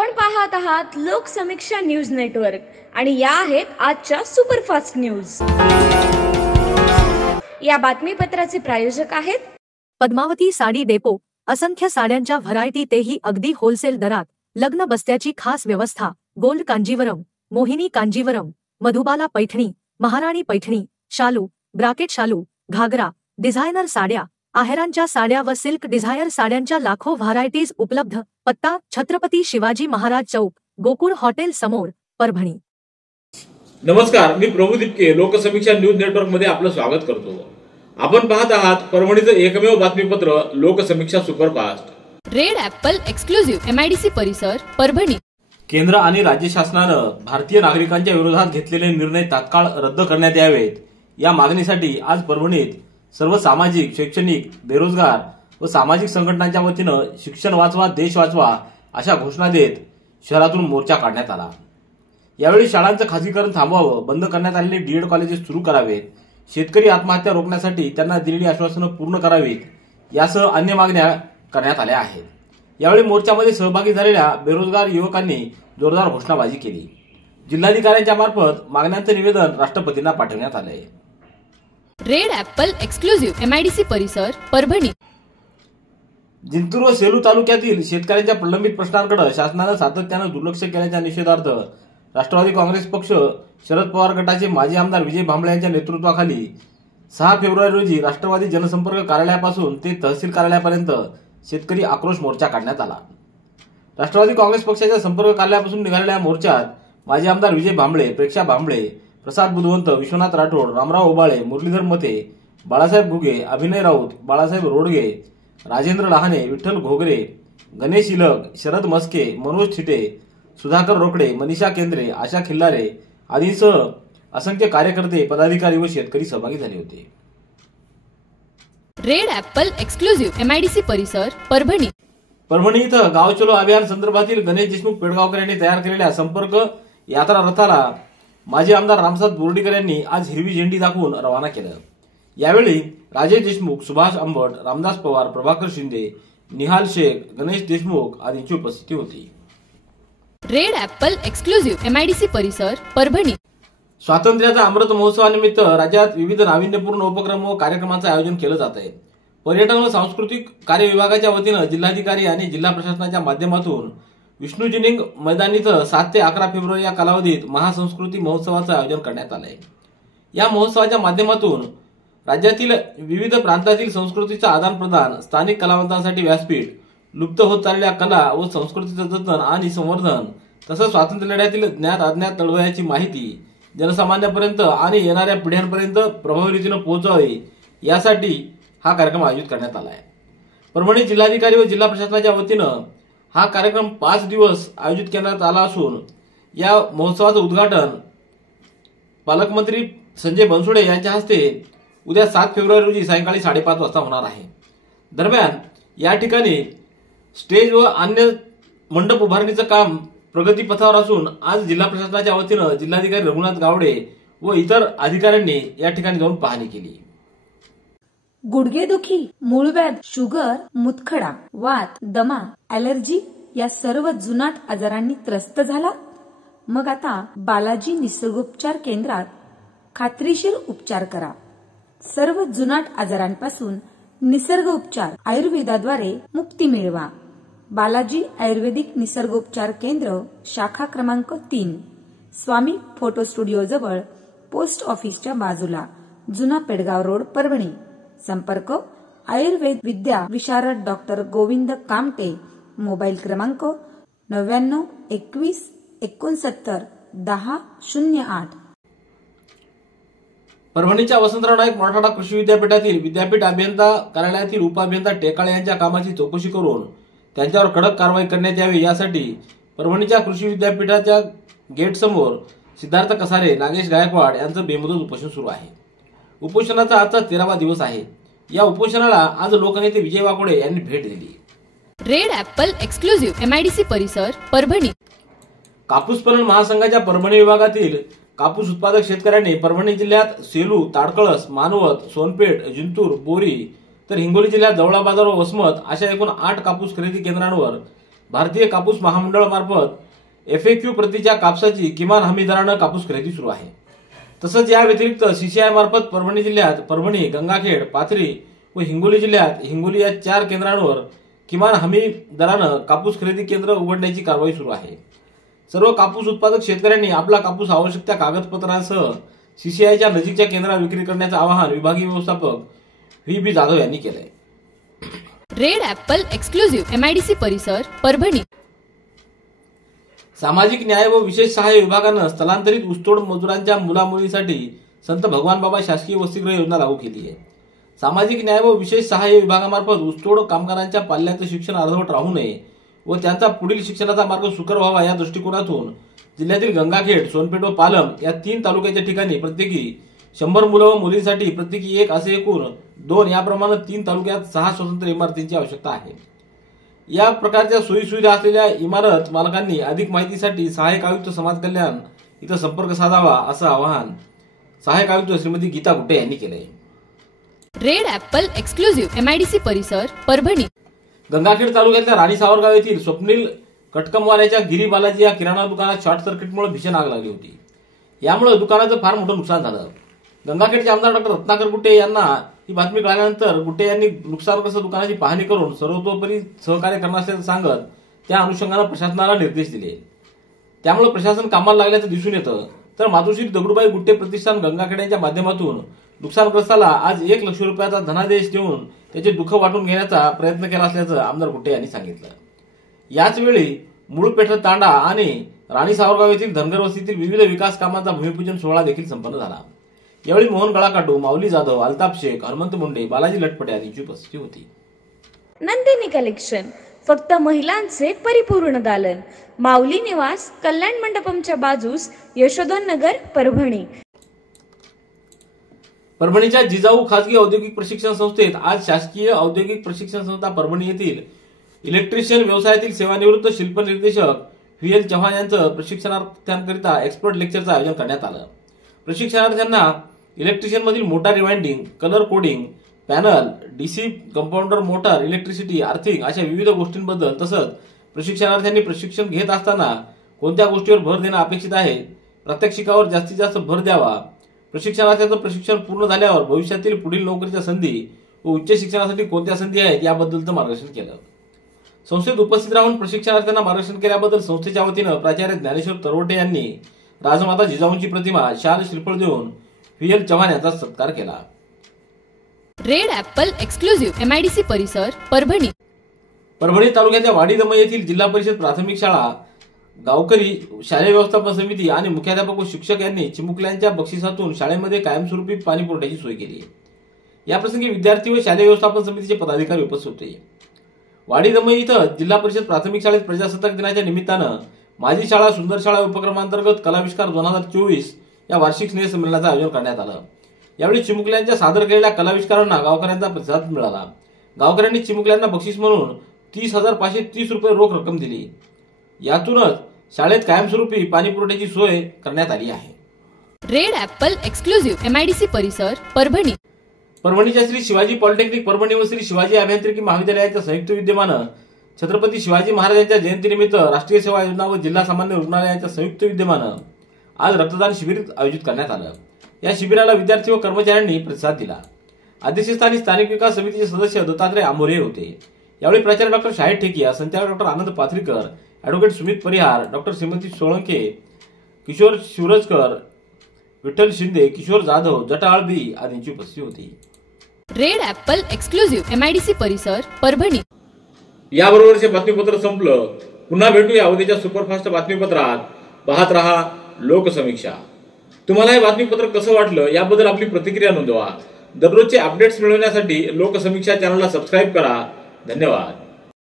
आपण पाहत आहात लोकसमीक्षा न्यूज नेटवर्क आणि या आहेत आजच्या सुपरफास्ट न्यूज। या बातमीपत्राचे प्रायोजक आहेत पद्मावती साडी डेपो। असंख्य साड्यांच्या व्हरायटी, तेही अगदी होलसेल दरात। लग्न बस्त्याची खास व्यवस्था। गोल्ड कांजीवरम, मोहिनी कांजीवरम, मधुबाला पैठणी, महाराणी पैठणी, शालू, ब्राकेट शालू, घागरा, डिझायनर साड्या, आहेरांच्या साड्या व सिल्क डिझायर साड्यांच्या लाखो व्हरायटीज उपलब्ध। पत्ता छत्रपती शिवाजी महाराज चौक, गोकुळ हॉटेल समोर, परभणी। नमस्कार, मी प्रभू दिपके लोकसमीक्षा न्यूज नेटवर्क मध्ये आपलं स्वागत करतो। आपण पाहत आहात परभणीचं एकमेव बातमीपत्र Loksamiksha superfast. Red Apple exclusive MIDC परिसर, परभणी। केंद्र आणि राज्य शासनानं भारतीय नागरिकांच्या विरोधात घेतलेले निर्णय तात्काळ रद्द करण्यात यावेत, या मागणीसाठी आज परभणीत सर्व सामाजिक, शैक्षणिक, बेरोजगार व सामाजिक संघटनांच्या वतीनं शिक्षण वाचवा देश वाचवा अशा घोषणा देत शहरातून मोर्चा काढण्यात आला। यावेळी शाळांचं खासगीकरण थांबवावं, बंद करण्यात आलेले DED कॉलेजेस सुरू करावेत, शेतकरी आत्महत्या रोखण्यासाठी त्यांना दिलेली आश्वासनं पूर्ण करावीत, यासह अन्य मागण्या करण्यात आल्या आहेत। यावेळी मोर्चामध्ये सहभागी झालेल्या बेरोजगार युवकांनी जोरदार घोषणाबाजी केली। जिल्हाधिकाऱ्यांच्या मार्फत मागण्यांचं निवेदन राष्ट्रपतींना पाठवण्यात आलंय। रेड ॲपल एक्सक्लुझिव्ह MIDC परिसर, परभणी। जिंतूर व सेलू तालुक्यातील शेतकऱ्यांच्या प्रलंबित प्रश्नांकडे शासनानं सातत्यानं दुर्लक्ष केल्याच्या निषेधार्थ राष्ट्रवादी काँग्रेस पक्ष, शरद पवार गटाचे माजी आमदार विजय भांबळे यांच्या नेतृत्वाखाली 6 फेब्रुवारी रोजी राष्ट्रवादी जनसंपर्क कार्यालयापासून ते तहसील कार्यालयापर्यंत शेतकरी आक्रोश मोर्चा काढण्यात आला। राष्ट्रवादी काँग्रेस पक्षाच्या संपर्क कार्यालयापासून निघालेल्या मोर्चात माजी आमदार विजय भांबळे, प्रेक्षा भांबळे, प्रसाद बुधवंत, विश्वनाथ राठोड, रामराव ओबाळे, मुरलीधर मते, बाळासाहेब घुगे, अभिनय राऊत, बाळासाहेब रोडगे, राजेंद्र लहाने, विठ्ठल घोगरे, गणेश इलग, शरद मस्के, मनोज छिटे, सुधाकर रोकडे, मनीषा केंद्रे, आशा खिल्लारे आदींसह असंख्य कार्यकर्ते, पदाधिकारी व शेतकरी सहभागी झाले होते। रेड ॲपल एक्सक्लुझिव्ह MIDC परिसर, परभणी। परभणी इथं गाव चलो अभियान संदर्भातील गणेश देशमुख पेडगावकर यांनी तयार केलेल्या संपर्क यात्रा रथाला माजी आमदार रामसाद बोर्डीकर यांनी आज हिरवी झेंडी दाखवून रवाना केलं। यावेळी राजेश देशमुख, सुभाष आंबट, रामदास पवार, प्रभाकर शिंदे, निहाल शेख, गणेश देशमुख आदींची उपस्थिती होती। रेड ॲपल एक्सक्लुझिव्ह MIDC परिसर, परभणी। स्वातंत्र्याचा अमृत महोत्सवानिमित्त राज्यात विविध नाविन्यपूर्ण उपक्रम व कार्यक्रमांचं आयोजन केलं जात आहे। पर्यटन व सांस्कृतिक कार्य विभागाच्या वतीनं जिल्हाधिकारी आणि जिल्हा प्रशासनाच्या माध्यमातून विष्णू जिनिंग मैदान इथं 7 ते 11 फेब्रुवारी या कालावधीत महासंस्कृती महोत्सवाचं आयोजन करण्यात आलंय। या महोत्सवाच्या माध्यमातून राज्यातील विविध प्रांतातील संस्कृतीचं आदान प्रदान, स्थानिक कलावंतांसाठी व्यासपीठ, लुप्त होत चाललेल्या कला व संस्कृतीचं जतन आणि संवर्धन, तसंच स्वातंत्र्य लढ्यातील ज्ञात अज्ञात तळवयाची माहिती जनसामान्यांपर्यंत आणि येणाऱ्या पिढ्यांपर्यंत प्रभावी रीतीने पोहोचावी, यासाठी हा कार्यक्रम आयोजित करण्यात आला आहे। परभणी जिल्हाधिकारी व जिल्हा प्रशासनाच्या वतीनं हा कार्यक्रम 5 दिवस आयोजित करण्यात आला असून या महोत्सवाचं उद्घाटन पालकमंत्री संजय बनसोडे यांच्या हस्ते उद्या 7 फेब्रुवारी रोजी सायंकाळी 5:30 वाजता होणार आहे। दरम्यान या ठिकाणी स्टेज व अन्य मंडप उभारणीचं काम प्रगतीपथावर असून आज जिल्हा प्रशासनाच्या वतीनं जिल्हाधिकारी रघुनाथ गावडे व इतर अधिकाऱ्यांनी या ठिकाणी जाऊन पाहणी केली। गुडघेदुखी, मूळव्याध, शुगर, मुतखडा, वात, दमा, ॲलर्जी या सर्व जुनाट आजारांनी त्रस्त झाला? मग आता बालाजी निसर्गोपचार केंद्रात खात्रीशीर उपचार करा। सर्व जुनाट आजारांपासून निसर्ग उपचार आयुर्वेदाद्वारे मुक्ती मिळवा। बालाजी आयुर्वेदिक निसर्गोपचार केंद्र, शाखा क्रमांक 3, स्वामी फोटो स्टुडिओ जवळ, पोस्ट ऑफिसच्या बाजूला, जुना पेडगाव रोड, परभणी। संपर्क आयुर्वेद विद्या विशारद डॉक्टर गोविंद कामटे, मोबाईल क्रमांक 99 21 69 10 08। परभणीच्या वसंतराव नाईक मराठवाडा कृषी विद्यापीठातील विद्यापीठ अभियंता कार्यालयातील उपअभियंता टेकाळे यांच्या कामाची चौकशी करून त्यांच्यावर कडक कारवाई करण्यात यावी, यासाठी परभणीच्या कृषी विद्यापीठाच्या गेट समोर सिद्धार्थ कसारे, नागेश गायकवाड यांचं बेमुदत उपोषण सुरू आहे। उपोषणाचा आजचा 13वा दिवस आहे। या उपोषणाला आज लोकनेते विजय वाकोडे यांनी भेट दिली। रेड ॲपल एक्सक्लुझिव्ह MIDC परिसर, परभणी। कापूस पणन महासंघाच्या परभणी विभागातील कापूस उत्पादक शेतकऱ्यांनी परभणी जिल्ह्यात सेलू, ताडकळस, मानवत, सोनपेठ, जिंतूर, बोरी तर हिंगोली जिल्ह्यात जवळा बाजार व वसमत अशा एकूण 8 कापूस खरेदी केंद्रांवर भारतीय कापूस महामंडळ मार्फत FAQ प्रतीच्या कापसाची किमान हमी दरानं कापूस खरेदी सुरू आहे। तसंच या व्यतिरिक्त CCI मार्फत परभणी जिल्ह्यात परभणी, गंगाखेड, पाथरी व हिंगोली जिल्ह्यात हिंगोली या 4 केंद्रांवर किमान हमी दरानं कापूस खरेदी केंद्र उघडण्याची कारवाई सुरू आहे। सर्व कापूस उत्पादक शेतकऱ्यांनी आपला कापूस आवश्यक त्या कागदपत्रांसह CCIच्या नजीकच्या केंद्रात विक्री करण्याचं आवाहन विभागीय व्यवस्थापक VB जाधव यांनी केलंय। रेड ॲपल एक्सक्लुझिव्ह MIDC परिसर परभणी। सामाजिक न्याय व विशेष सहाय्य विभागानं स्थलांतरित ऊसतोड मजुरांच्या मुलामुलींसाठी संत भगवान बाबा शासकीय वसतिगृह योजना लागू केली आहे। सामाजिक न्याय व विशेष सहाय्य विभागामार्फत ऊसतोड कामगारांच्या पाल्याचं शिक्षण अर्धवट राहू नये व त्यांचा पुढील शिक्षणाचा मार्ग सुकर व्हावा या दृष्टिकोनातून जिल्ह्यातील गंगाखेड, सोनपेठ व पालम या 3 तालुक्याच्या ठिकाणी प्रत्येकी 100 मुलं व मुलींसाठी प्रत्येकी 1 असे एकूण 2 याप्रमाणे 3 तालुक्यात 6 स्वतंत्र इमारतींची आवश्यकता आहे। या प्रकारच्या सोयी सुविधा असलेल्या इमारत मालकांनी अधिक माहितीसाठी सहाय्यक आयुक्त समाज कल्याण इथं संपर्क साधावा असं आवाहन सहाय्यक आयुक्त श्रीमती गीता गुट्टे यांनी केलंय। रेड ॲपल एक्सक्लुझिव्ह MIDC परिसर परभणी। गंगाखेड तालुक्यातल्या राणी सावरगाव येथील स्वप्नील कटकमवाल्याच्या गिरी बालाजी या किराणा दुकानात शॉर्ट सर्किटमुळे भीषण आग लागली होती। यामुळे दुकानाचं फार मोठं नुकसान झालं। गंगाखेडचे आमदार डॉक्टर रत्नाकर गुट्टे यांना ही बातमी कळाल्यानंतर गुट्टे यांनी नुकसानग्रस्त दुकानाची पाहणी करून सर्वतोपरी सहकार्य करणार असल्याचं सांगत त्या अनुषंगाने प्रशासनाला निर्देश दिले। त्यामुळे प्रशासन कामाला लागल्याचं दिसून येतं। तर मातोश्री दगडूबाई गुट्टे प्रतिष्ठान गंगाखेड यांच्या माध्यमातून नुकसानग्रस्ताला आज 1 लाख रुपयाचा धनादेश देऊन त्याचे दुःख वाटून घेण्याचा प्रयत्न केला असल्याचं आमदार गुट्टे यांनी सांगितलं। याचवेळी मूळपेठ तांडा आणि राणी सावरगाव येथील धनगर वस्तीतील विविध विकास कामांचा भूमिपूजन सोहळा देखील संपन्न झाला। यावेळी मोहन गळाकाटू, माऊली जाधव, अल्ताफ शेख, हनुमंत मुंडे, बालाजी लटपटे यांची उपस्थिती होती। नंदिनी कलेक्शन, फक्त महिलांचे परिपूर्ण दालन, माऊली निवास, कल्याण मंडपमच्या बाजूस, यशोधन नगर, परभणी। परभणीच्या जिजाऊ खासगी औद्योगिक प्रशिक्षण संस्थेत आज शासकीय औद्योगिक प्रशिक्षण संस्था परभणी येथील इलेक्ट्रिशियन व्यवसायातील सेवानिवृत्त शिल्प निर्देशक VL चव्हाण यांचं प्रशिक्षणार्थ्यांकरिता एक्सपर्ट लेक्चरचं आयोजन करण्यात आलं। प्रशिक्षणार्थ्यांना इलेक्ट्रिशियन मधील motor rewinding, colour coding, panel, DC compounder motor, electricity, earthing अशा विविध गोष्टींबद्दल तसंच प्रशिक्षणार्थ्यांनी प्रशिक्षण घेत असताना कोणत्या गोष्टीवर भर देणं अपेक्षित आहे, प्रात्यक्षिकावर जास्तीत जास्त भर द्यावा, प्रशिक्षणार्थ्यांचं प्रशिक्षण पूर्ण झाल्यावर भविष्यातील पुढील नोकरीच्या संधी व उच्च शिक्षणासाठी कोणत्या संधी आहेत याबद्दलचं मार्गदर्शन केलं। संस्थेत उपस्थित राहून प्रशिक्षणार्थ्यांना मार्गदर्शन केल्याबद्दल संस्थेच्या वतीनं प्राचार्य ज्ञानेश्वर तरवटे यांनी राजमाता जिजाऊंची प्रतिमा, शाल, श्रीफळ देऊन VL चव्हाण यांचा सत्कार केला। रेड ॲपल एक्सक्लुझिव्ह MIDC परिसर परभणी। परभणी तालुक्याच्या वाडीदम येथील जिल्हा परिषद प्राथमिक शाळा, गावकरी, शालेय व्यवस्थापन समिती आणि मुख्याध्यापक व शिक्षक यांनी चिमुकल्यांच्या बक्षिसातून शाळेमध्ये कायमस्वरूपी पाणी पुरवठ्याची सोय केली। याप्रसंगी विद्यार्थी व शालेय व्यवस्थापन समितीचे पदाधिकारी उपस्थित होते। वाडीदमई इथं जिल्हा परिषद प्राथमिक शाळेत प्रजासत्ताक दिनाच्या निमित्तानं माझी शाळा सुंदर शाळा उपक्रमांतर्गत कलाविष्कार 2024 या वार्षिक स्नेह संमेलनाचं आयोजन करण्यात आलं। यावेळी चिमुकल्यांच्या सादर केलेल्या कलाविष्कारांना गावकऱ्यांचा प्रतिसाद मिळाला। गावकऱ्यांनी चिमुकल्यांना बक्षीस म्हणून 30,530 रुपये रोख रक्कम दिली। यातूनच शाळेत कायमस्वरूपी पाणी पुरवठ्याची सोय करण्यात आली आहे। रेड ॲपल एक्सक्लुझिव्ह MIDC परिसर परभणी। परभणीच्या श्री शिवाजी पॉलिटेक्निक परभणी व श्री शिवाजी अभियांत्रिकी महाविद्यालयाच्या संयुक्त विद्यमानं छत्रपती शिवाजी महाराजांच्या जयंतीनिमित्त राष्ट्रीय सेवा योजना व जिल्हा सामान्य रुग्णालयाच्या संयुक्त विद्यमानं आज रक्तदान शिबिर आयोजित करण्यात आलं। या शिबिराला विद्यार्थी व कर्मचाऱ्यांनी प्रतिसाद दिला। अध्यक्षस्थानी स्थानिक विकास समितीचे सदस्य दत्तात्रय आंबोरे होते। यावेळी प्राचार्य डॉक्टर शाहिद ठेकिया, संचालक डॉक्टर आनंद पाथरीकर, ॲडव्होकेट सुमित परिहार, डॉक्टर श्रीमती सोळंके, किशोर शिवरजकर, विठ्ठल शिंदे, किशोर जाधव, जटा आळबी आदींची उपस्थिती होती। रेड ॲपल एक्सक्लुझिव्ह MIDC परिसर परभणी। याबरोबरचे बातमीपत्र संपलं। पुन्हा भेटूया उद्याच्या सुपरफास्ट बातमीपत्रात। पाहत रहा लोकसमीक्षा। तुम्हाला हे बातमीपत्र कसं वाटलं याबद्दल आपली प्रतिक्रिया नोंदवा। दररोजचे अपडेट्स मिळवण्यासाठी लोकसमीक्षा चॅनलला सबस्क्राईब करा। धन्यवाद।